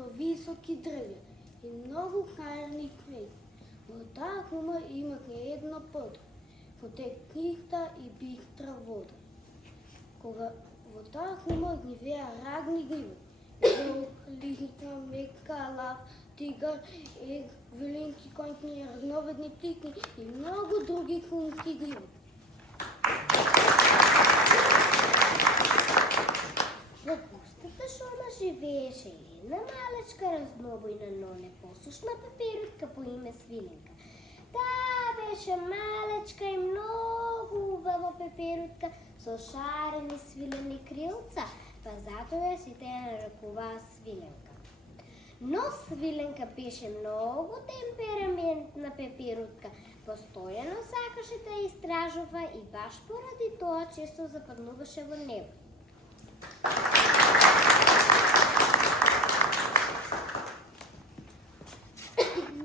со високи дрвја и многу карни книги. Во таа хума имаше едно подро, во текнихта и бихтра вода. Кога во таа хума живеа рагни гриби, лихта, мека, лав, тигар, велики конјки, разновидни птици и многу други хумски гриби. Во густата шума живееше една малечка разнобојна, но непослушна пеперутка по име Свиленка. Таа беше малечка и многу убава пеперутка со шарени свилени крилца, па затоа сите ја нарекуваа Свиленка. Но Свиленка беше многу темпераментна пеперутка, постојано сакаше да истражува и баш поради тоа често западнуваше во небо.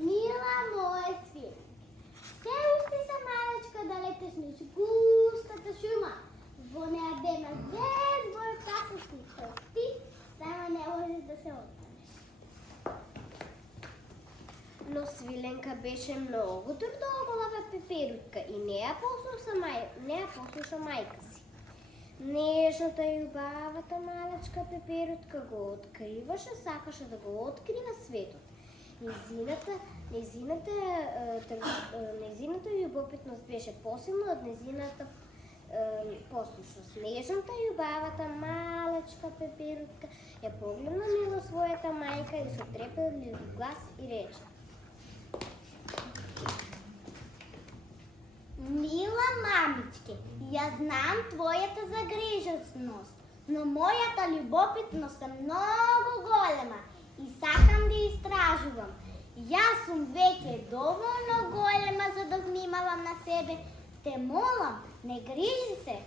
Мила моја Свиленка, се уште са малечка да летеш низ густата шума. Во неа бема безброј опасности, ти само не можеш да се отпанеш. Но Свиленка беше многу тврдоголава пеперутка и не ја послуша мајка си. Нежната и убавата малечка пеперутка го откриваше, сакаше да го открива светот. Незината љубопитност беше посилна од незината послушност. Нежната и убавата малечка пеперутка ја погледна мило својата мајка и со трепетлив глас и рече: Мила мамичке, ја знам твојата загриженост, но мојата љубопитност е многу голема и сакам да истражувам. Јас сум веќе доволно голема за да внимавам на себе. Те молам, не грижи се.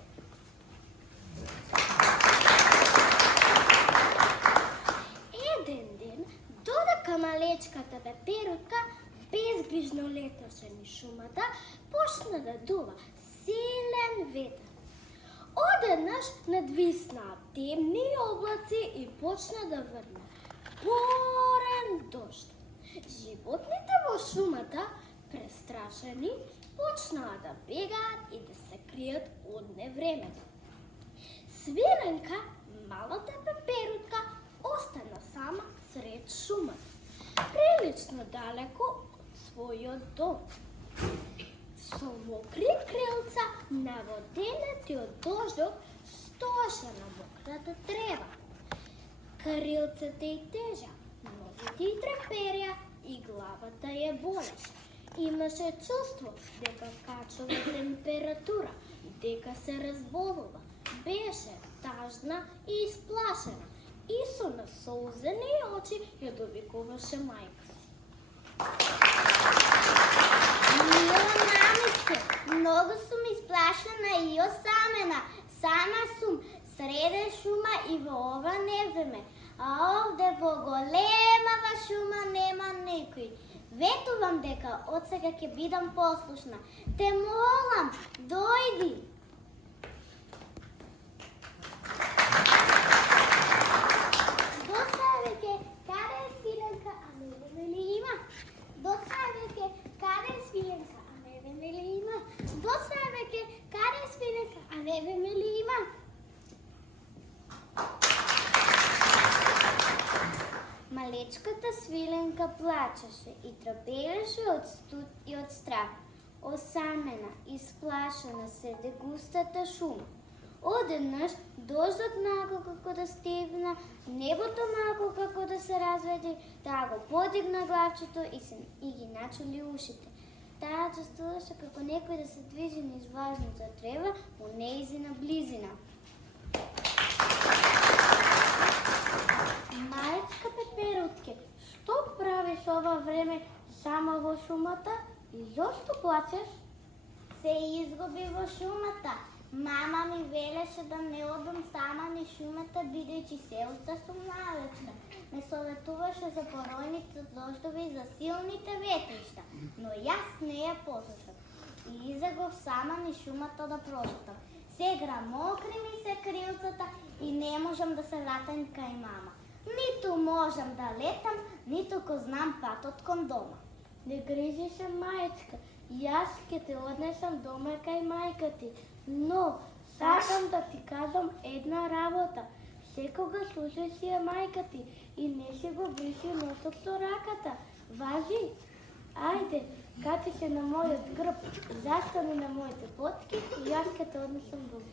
Еден ден, додека малечката пеперутка безгрижно леташе низ шумата, почна да дува силен ветер. Одеднаш надвиснаа темни облаци и почна да врне порен дожд. Животните во шумата, престрашени, почнаа да бегаат и да се кријат од невремето. Свиленка, малата пеперутка, остана сама сред шумата, прилично далеко од својот дом. Со мокри крилца, наводенети од дождот, стоеше на мократа трева. Крилцата ѝ тежа, нозите ѝ трепереа и главата ја болеше. Имаше чувство дека качува температура, дека се разболува. Беше тажна и исплашена и со насолзени очи ја довикуваше мајка си. Мила мамичке, многу сум исплашена и осамена. Сама сум среде шума и во ова невреме, а овде во големава шума нема никој. Ветувам дека од сега ќе бидам послушна. Те молам, дојди. Доста веќе, каде е Свиленка, а не ли има? Доста веќе, каде е Свиленка, а не ли има? Доста веќе, каде е Свиленка, а не ли има? Малечката Свиленка плачеше и трепереше од студ и од страх, осамена, исплашена среде густата шума. Одеднаш дождот малку како да стивна, небото малку како да се разведе, таа го подигна главчето и ги начули ушите. Таа чувствуваше како некој да се движи низ влажната трева во нејзина близина. Мајчка пеперутке, што правиш ова време сама во шумата и зошто плачеш? Се изгуби во шумата. Мама ми велеше да не одам сама низ шумата, бидејќи се уште сум малечка. Ме советуваше за поројните дождови и за силните ветришта, но јас не ја послушав и изегов сама низ шумата да прошетам. Сега мокри ми се крилцата и не можам да се вратам кај мама. Ниту можам да летам, ниту ко знам патот кон дома. Не грижи се, мајчка, јас ќе те однесам дома кај мајка ти, но сакам да ти кажам една работа. Секогаш слушај си ја мајка ти и не си го бриси носот со раката. Важи? Ајде, качи се на мојот грб, застани на моите потки и јас ќе те однесам дома.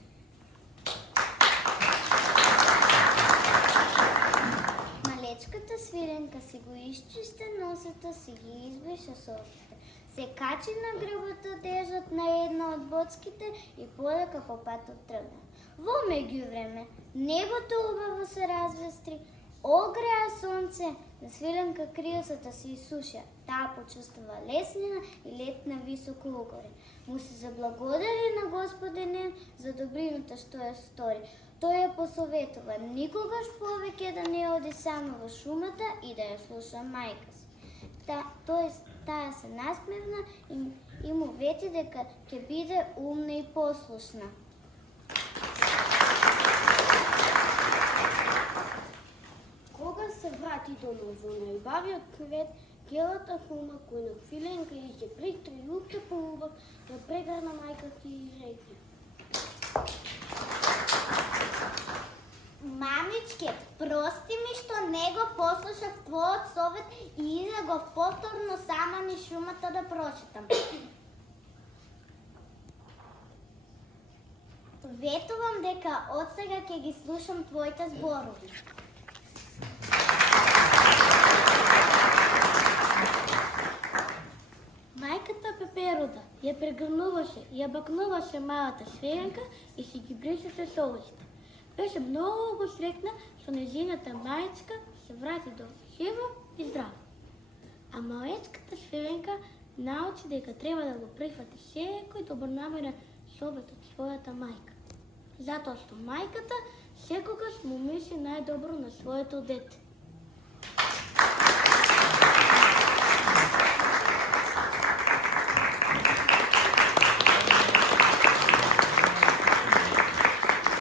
Малечката свиленка си го исчисти носата, си ги избриша сосите. Се качи на грбот одежот на една од боцките и полека по патот тргна. Во меѓувреме, небото убаво се развестри, огреа сонце, на свиленка криосата се исуша. Таа почувствува леснина и летна високо угоре. Му се заблагодари на Господинен за добрината што ја стори. Тој ја посоветува никогаш повеќе да не оди сама во шумата и да ја слуша мајка си. Таа се насмевна и му вети дека ќе биде умна и послушна. Кога се врати дома во најбавиот кревет, гелата хума кој на Филенка иќе притри уште поубав, ја прегрна мајка ти и реки: Мамичке, прости ми што не го послушав твојот совет и излегов повторно сама низ шумата да прочитам. Ветувам дека од сега ќе ги слушам твоите зборови. Мајката Пеперуда ја прегрнуваше, ја бакнуваше малата свиленка и си ги бришеше со очите. Беше многу среќна што нејзината мајчка се врати до жива и здрава. А малечката свиленка научи дека треба да го прифати секој добронамерен совет од својата мајка. Затоа што мајката секогаш му мисли најдобро на своето дете.